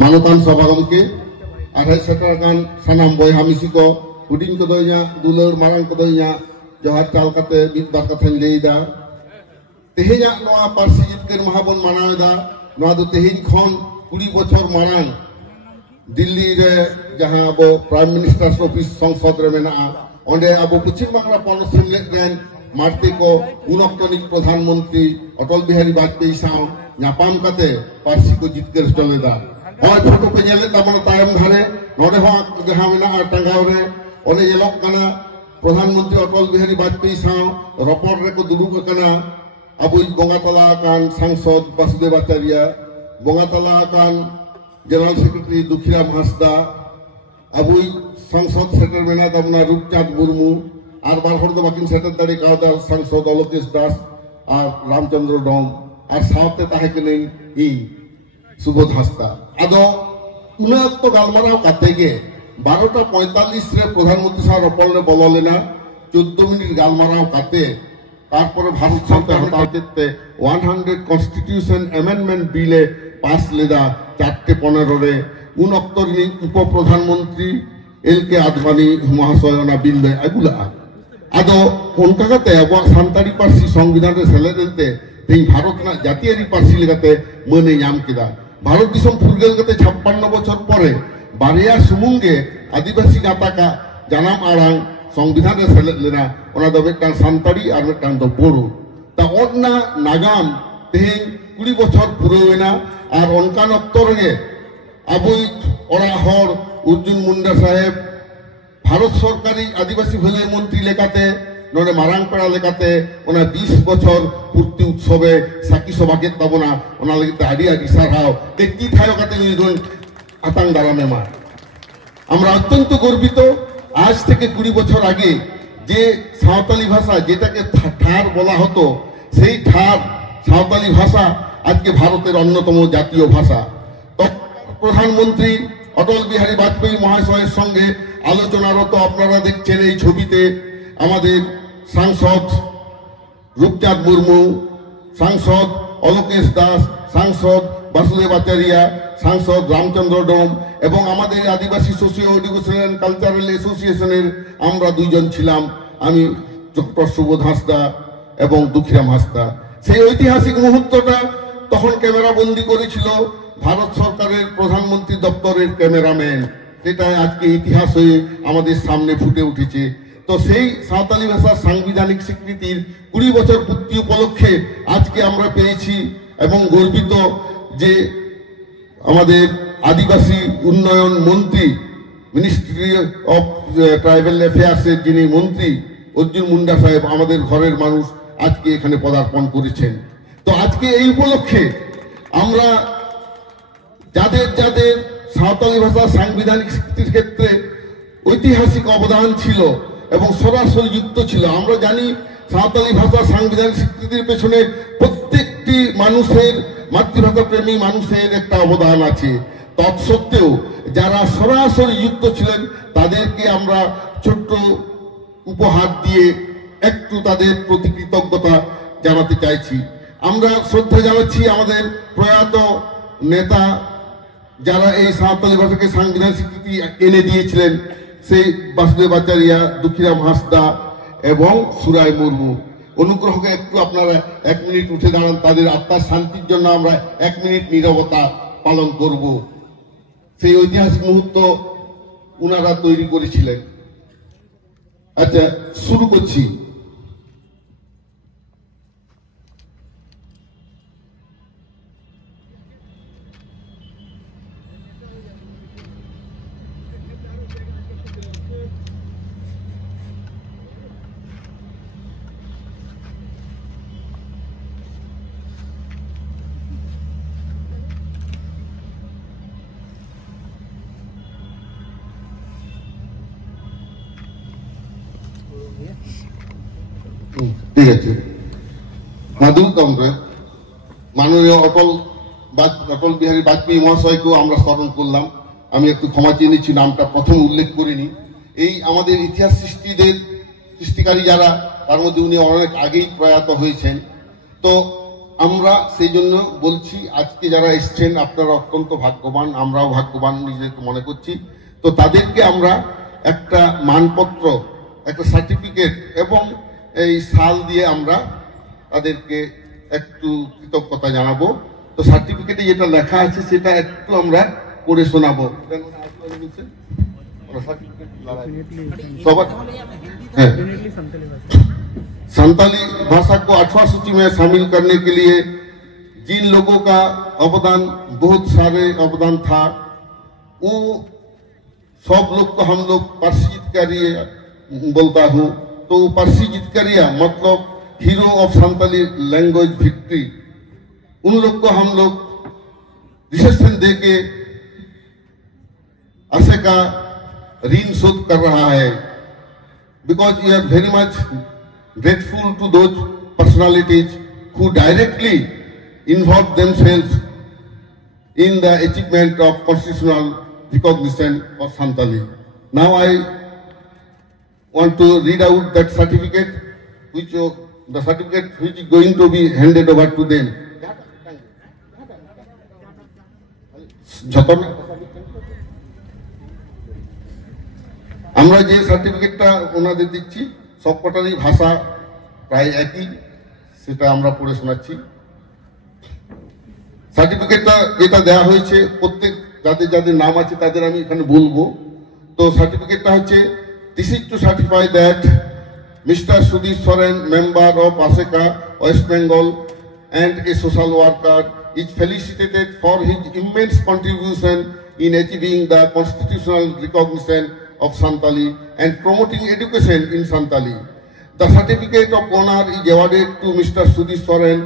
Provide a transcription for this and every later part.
मानतान सभा गमके आधार सेटरकान सानाम बयहा मिसी को हुडिंग को दोया दुलर मारांग को दोया जोहार चाल काते बिद बार कथान लेदा तेहेजा नोआ पारसी जितकेर महाबन मानावेदा नोआ दो तेहेज खन 20 बछर मारांग दिल्ली रे जहां अब प्राइम मिनिस्टर्स ऑफिस संसद रे मेना ओंडे अब पश्चिम बांगला पनत सेमलेट रेन मारते को उनक्तनिक प्रधानमंत्री अटल बिहारी वाजपेयी साव न्यापाम काते पारसी को जितकेर चलेदा और फोटो पे नेले तामन तायम धारे नोडे हो जहां मेना टांगाव रे ओने येलोक कना प्रधानमंत्री अटल बिहारी वाजपेयी साव रपड़ रे को दुलुक कना अब बोंगातला कान सांसद वासुदेव आचार्य बोंगातला कान जनरल सेक्रेटरी दुखीराम हांसदा अब संसद सेक्रेटरी मेना तामना रूपचांद मुर्मू और बार हर बाकिन सेक्रेटरी कावदा सांसद अलोकेश दास और रामचंद्र डोम और सावते ताहे कने इ सुबोध हांसदा आदो उना तो गालमाराव कातेगे 12:45 रे प्रधानमंत्री साहब रपड़ रे बोलो लेना 14 मिनट गालमाराव काते तारपर भारत सरकार हटाते 100 कन्स्टिट्यूशन अमेंडमेंट बिले पास लेदा 4:15 रे उन अक्तरनी उप प्रधानमंत्री एलके आदवानी महाशय ना बिल अगुला आदो उनका कते अब सानताड़ी पारसी संविधान रे सेलेदेते तेई भारत ना जातीयारी पारसी लेगाते मने नाम किदा भारत दिसम फुरगेल कते 56 बछर परे बारिया सुमुंगे आदिवासी गाताका जानाम आड़ांग संविधान रे सेलेद लेना ओना दो मिदटां सानताड़ी आर मिदटां दो बोड़ो ता ओना नागाम तेहें 20 बछर पुरोवेना आर ओनकान अक्तो रेगे आबुई ओरा हर अर्जुन मुंडा साहेब भारत सरकारी आदिवासी भलाई मंत्री लेकाते नोडे मारांगपेड़ा लेकाते ओना 20 बछर पूर्ति उत्सवे साकी सभाके ताबोना ओना लगिते आडी आडी सारहाव ते की थायो काते निगुन आतांग दारामे मा আমরা অত্যন্ত গর্বিত আজ থেকে 20 বছর আগে যে সাঁওতালি ভাষা যেটাকে ঠার বলা হতো সেই ঠার সাঁওতালি ভাষা আজকে ভারতের অন্যতম জাতীয় ভাষা প্রধানমন্ত্রী অটল বিহারী বাজপেয়ী মহাশয়ের সঙ্গে আলোচনারত আপনারা দেখছেন এই ছবিতে আমাদের সাংসদ রূপচাঁদ মুর্মু সাংসদ অলোকেশ দাস সাংসদ वासुदेव आचार्य सांसद रामचंद्र डोम এবং আমাদের আদিবাসী সোশিও এডুকেশনাল কালচারাল অ্যাসোসিয়েশনের আমরা দুইজন ছিলাম আমি ডক্টর সুবোধ হাঁসদা এবং দুখিরাম হাঁসদা সেই ঐতিহাসিক মুহূর্তটা তখন ক্যামেরা বন্দী করেছিল ভারত সরকারের প্রধানমন্ত্রী দপ্তরের ক্যামেরাম্যান যেটা আজকে ইতিহাস হয়ে আমাদের সামনে ফুটে উঠেছে তো সেই সাঁওতালি ভাষার সাংবিধানিক স্বীকৃতির 20 বছর পূর্তি উপলক্ষে আজকে আমরা পেয়েছি এবং গর্বিত যে আমাদের আদিবাসী উন্নয়ন মন্ত্রী মিনিস্ট্রি অফ ট্রাইবাল অ্যাফেয়ার্সের যিনি মন্ত্রী অর্জুন মুন্ডা সাহেব আমাদের ঘরের মানুষ আজকে এখানে পদার্পণ করেছেন তো আজকে এই উপলক্ষে আমরা যাদের যাদের সাঁওতালি ভাষা সাংবিধানিক স্বীকৃতির ক্ষেত্রে ঐতিহাসিক অবদান ছিল এবং সরাসরি যুক্ত ছিল আমরা জানি সাঁওতালি ভাষা সাংবিধানিক স্বীকৃতির পেছনে প্রত্যেকটি মানুষের মাতৃভাষা প্রেমী মানুষের একটা অবদান আছে তৎসত্ত্বেও যারা সরাসরি যুক্ত ছিলেন তাদেরকে আমরা ছোট্ট উপহার দিয়ে একটু তাদের প্রতি কৃতজ্ঞতা জানাতে চাইছি আমরা শ্রদ্ধা জানাচ্ছি আমাদের প্রয়াত নেতা যারা এই সাঁওতালি ভাষাকে সাংবিধানিক স্বীকৃতি এনে দিয়েছিলেন সেই বাসুদেব আচার্য দুখিরাম হাঁসদা এবং সুরাই মুর্মু অনুগ্রহ করে একটু আপনারা 1 মিনিট উঠে দাঁড়ান তাদের আত্মার শান্তির জন্য আমরা 1 মিনিট নীরবতা পালন করব সেই ঐতিহাসিক মুহূর্ত উনারা তৈরি করেছিলেন আচ্ছা শুরু করছি ঠিক আছে মাদুর কমরে মাননীয় অটল বিহারী বাজপেয়ী মহাশয়কেও আমরা স্মরণ করলাম আমি একটু ক্ষমা চেয়ে নিচ্ছি নামটা প্রথম উল্লেখ করিনি এই আমাদের ইতিহাস সৃষ্টিকারী যারা তার মধ্যে উনি অনেক আগেই প্রয়াত হয়েছেন তো আমরা সেই জন্য বলছি আজকে যারা এসছেন আপনারা অত্যন্ত ভাগ্যবান, আমরাও ভাগ্যবান নিজেকে মনে করছি। তো তাদেরকে আমরা একটা মানপত্র, একটা সার্টিফিকেট এবং এই সাল দিয়ে আমরা তাদেরকে একটু কৃতজ্ঞতা জানাবো। তো সার্টিফিকেটে যেটা লেখা আছে সেটা একটু আমরা পড়ে শোনাবো। संताली भाषा को 8वां सूची में शामिल करने के लिए जिन लोगों का अवदान, बहुत सारे अवदान था, वो सब लोग को हम लोग पारसी जितकारिया बोलता हूँ। तो पारसी जितकारिया मतलब hero of Santali language victory, उन लोग को हम लोग रिसेप्शन दे के आशे का ऋण शोध कर रहा है। Because we are very much grateful to those personalities who directly involved themselves in the achievement of constitutional recognition of Santali. Now I want to read out that certificate, which is going to be handed over to them. আমরা যে সার্টিফিকেটটা ওনাদের দিচ্ছি সবকটারই ভাষা প্রায় একই, সেটা আমরা পড়ে শোনাচ্ছি। সার্টিফিকেটটা যেটা দেওয়া হয়েছে প্রত্যেক যাদের যাদের নাম আছে তাদের আমি এখানে বলবো। তো সার্টিফিকেটটা হচ্ছে, this is to certify that mister Sudip Soren, member of ASECA West Bengal and a social worker, is felicitated for his immense contribution in achieving the constitutional recognition of Santali and promoting education in Santali. The certificate of honor is awarded to Mr. Sudhir Soren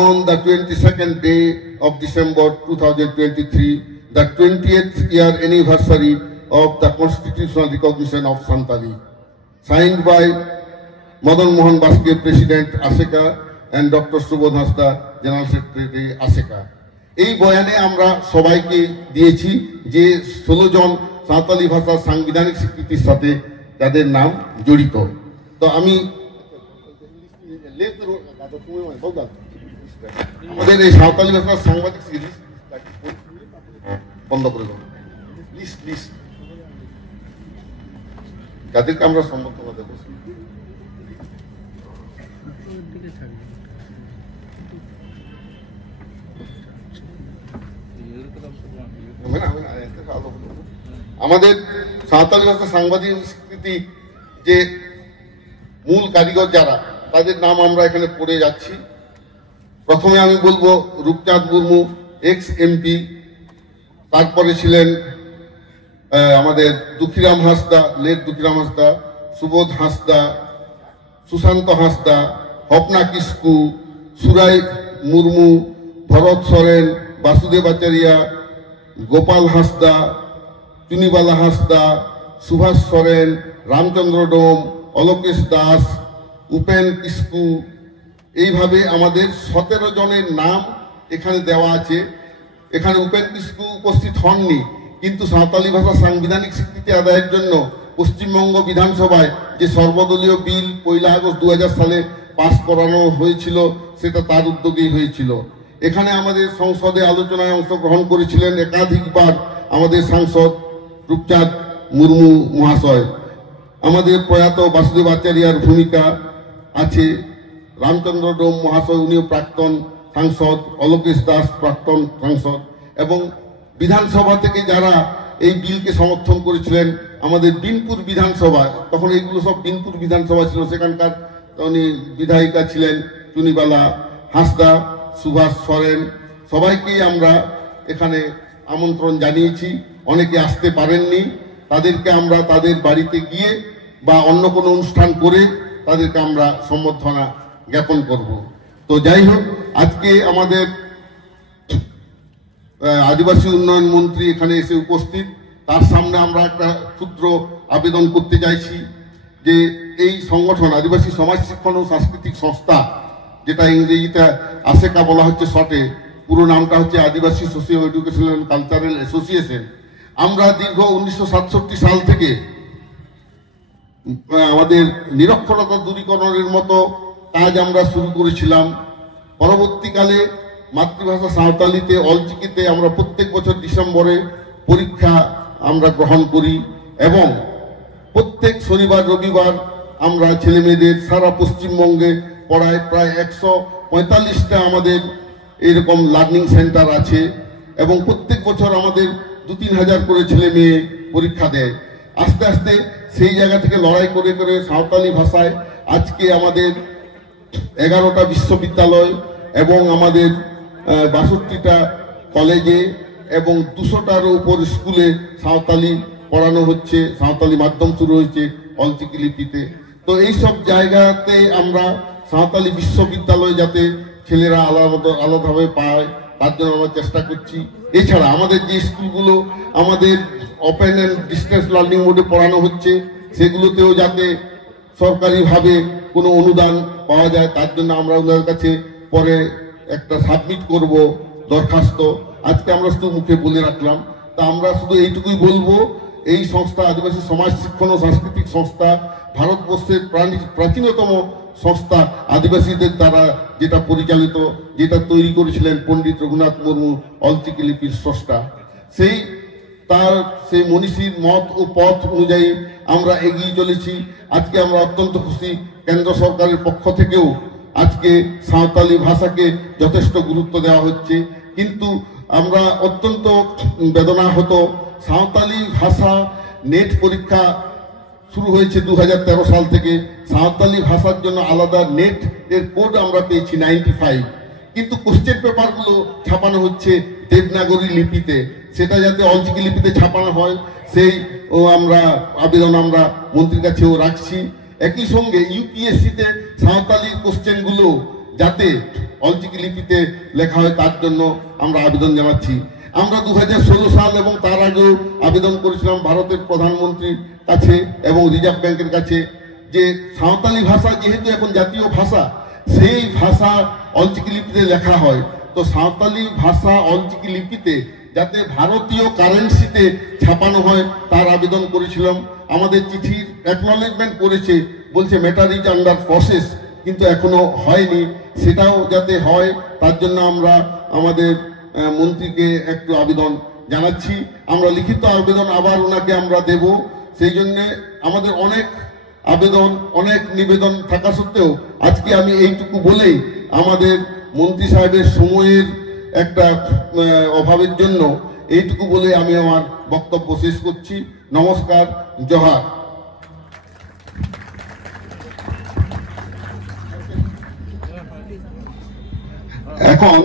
on the 22nd day of December 2023, the 20th year anniversary of the constitutional recognition of Santali. Signed by Madan Mohan Baske, President ASECA, and Dr. Subodh Hasda, General Secretary ASECA. এই বয়ানে আমরা সবাইকে দিয়েছি যে 16 জন সাঁওতালি ভাষার সাংবিধানিক স্বীকৃতির সাথে যাদের নাম জড়িত। তো আমি আমাদের এই সাঁওতালি ভাষার সাংবাদিক বন্ধ করে দেবো প্লিজ প্লিজ, যাদেরকে আমরা সম্বর্ধনা দেবো। আমাদের সাঁওতালি ভাষা সাংবাদিক স্বীকৃতি যে মূল কারিগর যারা, তাদের নাম আমরা এখানে পড়ে যাচ্ছি। প্রথমে আমি বলবো রূপচাঁদ মুর্মু, এক্স এমপি। তারপরে ছিলেন আমাদের দুঃখীরাম হাঁসদা, লেট দুঃখীরাম হাঁসদা, সুবোধ হাঁসদা, সুশান্ত হাঁসদা, হপনা কিস্কু, সুরাই মুর্মু, ভরত সরেন, বাসুদেব আচারিয়া, গোপাল হাঁসদা, চুনিবালা হাঁসদা, সুভাষ সরেন, রামচন্দ্র ডোম, অলোকেশ দাস, উপেন কিস্কু। এইভাবে আমাদের 17 জনের নাম এখানে দেওয়া আছে। এখানে উপেন কিস্কু উপস্থিত হননি, কিন্তু সাঁওতালি ভাষা সাংবিধানিক স্বীকৃতি আদায়ের জন্য পশ্চিমবঙ্গ বিধানসভায় যে সর্বদলীয় বিল 1 আগস্ট 2000 সালে পাস করানো হয়েছিল, সেটা তার উদ্যোগেই হয়েছিল। এখানে আমাদের সংসদে আলোচনায় অংশগ্রহণ করেছিলেন একাধিকবার আমাদের সাংসদ রূপচাঁদ মুর্মু মহাশয়। আমাদের প্রয়াত বাসুদেব আচার্যার ভূমিকা আছে, রামচন্দ্র ডোম মহাশয় উনিও প্রাক্তন সাংসদ, অলোকেশ দাস প্রাক্তন সাংসদ, এবং বিধানসভা থেকে যারা এই বিলকে সমর্থন করেছিলেন আমাদের বিনপুর বিধানসভা, তখন এইগুলো সব বিনপুর বিধানসভা ছিল, সেখানকার উনি বিধায়িকা ছিলেন চুনিবালা হাঁসদা, সুভাষ সরেন। সবাইকেই আমরা এখানে আমন্ত্রণ জানিয়েছি। অনেকে আসতে পারেননি, তাদেরকে আমরা তাদের বাড়িতে গিয়ে বা অন্য কোনো অনুষ্ঠান করে তাদেরকে আমরা সম্বর্ধনা জ্ঞাপন করব। তো যাই হোক, আজকে আমাদের আদিবাসী উন্নয়ন মন্ত্রী এখানে এসে উপস্থিত। তার সামনে আমরা একটা ক্ষুদ্র আবেদন করতে চাইছি যে এই সংগঠন আদিবাসী সমাজ শিক্ষণ ও সাংস্কৃতিক সংস্থা, যেটা ইংরেজিতে ASECA বলা হচ্ছে শর্টে, পুরো নামটা হচ্ছে আদিবাসী সোশিও এডুকেশনাল কালচারাল অ্যাসোসিয়েশন। আমরা দীর্ঘ 1967 সাল থেকে আমাদের নিরক্ষরতা দূরীকরণের মতো কাজ আমরা শুরু করেছিলাম। পরবর্তীকালে মাতৃভাষা সাঁওতালিতে অলচিকিতে আমরা প্রত্যেক বছর ডিসেম্বরে পরীক্ষা আমরা গ্রহণ করি এবং প্রত্যেক শনিবার রবিবার আমরা ছেলে মেয়েদের সারা পশ্চিমবঙ্গে পড়ায় প্রায় 145টা আমাদের এরকম লার্নিং সেন্টার আছে এবং প্রত্যেক বছর আমাদের 2-3 হাজার করে ছেলে মেয়ে পরীক্ষা দেয়। আস্তে আস্তে সেই জায়গা থেকে লড়াই করে করে সাঁওতালি ভাষায় আজকে আমাদের 11টা বিশ্ববিদ্যালয় এবং আমাদের 62টা কলেজে এবং 200টারও উপর স্কুলে সাঁওতালি পড়ানো হচ্ছে, সাঁওতালি মাধ্যম শুরু হয়েছে অলচিকি লিপিতে। তো এই সব জায়গাতে আমরা সাঁওতালি বিশ্ববিদ্যালয় যাতে ছেলেরা আলাদাভাবে পায় তার জন্য আমরা চেষ্টা করছি। এছাড়া আমাদের যে স্কুলগুলো আমাদের ওপেন অ্যান্ড ডিস্টেন্স লার্নিং মোডে পড়ানো হচ্ছে সেগুলোতেও যাতে সরকারিভাবে কোনো অনুদান পাওয়া যায় তার জন্য আমরা ওনাদের কাছে পরে একটা সাবমিট করব দরখাস্ত। আজকে আমরা শুধু মুখে বলে রাখলাম। তা আমরা শুধু এইটুকুই বলবো, এই সংস্থা আদিবাসী সমাজ শিক্ষণ ও সাংস্কৃতিক সংস্থা ভারতবর্ষের প্রাচীনতম সংস্থা, আদিবাসীদের দ্বারা যেটা পরিচালিত, যেটা তৈরি করেছিলেন পণ্ডিত রঘুনাথ মুর্মু অলচিকি লিপির স্রষ্টা। সেই মনীষীর মত ও পথ অনুযায়ী আমরা এগিয়ে চলেছি। আজকে আমরা অত্যন্ত খুশি, কেন্দ্র সরকারের পক্ষ থেকেও আজকে সাঁওতালি ভাষাকে যথেষ্ট গুরুত্ব দেওয়া হচ্ছে। কিন্তু আমরা অত্যন্ত বেদনাহত, সাঁওতালি ভাষা নেট পরীক্ষা শুরু হয়েছে 2013 সাল থেকে। সাঁওতালি ভাষার জন্য আলাদা নেট এর কোড আমরা পেয়েছি 95, কিন্তু কোশ্চেন পেপারগুলো ছাপানো হচ্ছে দেবনাগরী লিপিতে। সেটা যাতে অলচিকি লিপিতে ছাপানো হয় সেই আবেদন আমরা মন্ত্রীর কাছেও রাখছি। একই সঙ্গে ইউপিএসসিতে সাঁওতালি কোশ্চেনগুলো যাতে অলচিকি লিপিতে লেখা হয় তার জন্য আমরা আবেদন জানাচ্ছি। আমরা 2016 সাল এবং তার আগেও আবেদন করেছিলাম ভারতের প্রধানমন্ত্রীর কাছে এবং রিজার্ভ ব্যাংকের কাছে যে সাঁওতালি ভাষা যেহেতু এখন জাতীয় ভাষা, সেই ভাষা অলচিকি লিপিতে লেখা হয়। তো সাঁওতালি ভাষা অলচিকি লিপিতে যাতে ভারতীয় কারেন্সিতে ছাপানো হয় তার আবেদন করেছিলাম। আমাদের চিঠির অ্যাকনলেজমেন্ট করেছে, বলছে ম্যাটার ইজ আন্ডার প্রসেস, কিন্তু এখনো হয়নি। সেটাও যাতে হয় তার জন্য আমরা আমাদের মন্ত্রীকে একটু আবেদন জানাচ্ছি। আমরা লিখিত আবেদন আবার ওনাকে আমরা দেব। সেই জন্যে আমাদের অনেক আবেদন, অনেক নিবেদন থাকা সত্ত্বেও আজকে আমি এইটুকু বলেই আমাদের মন্ত্রী সাহেবের সময়ের একটা অভাবের জন্য এইটুকু বলে আমি আমার বক্তব্য শেষ করছি। নমস্কার, জোহার। এখন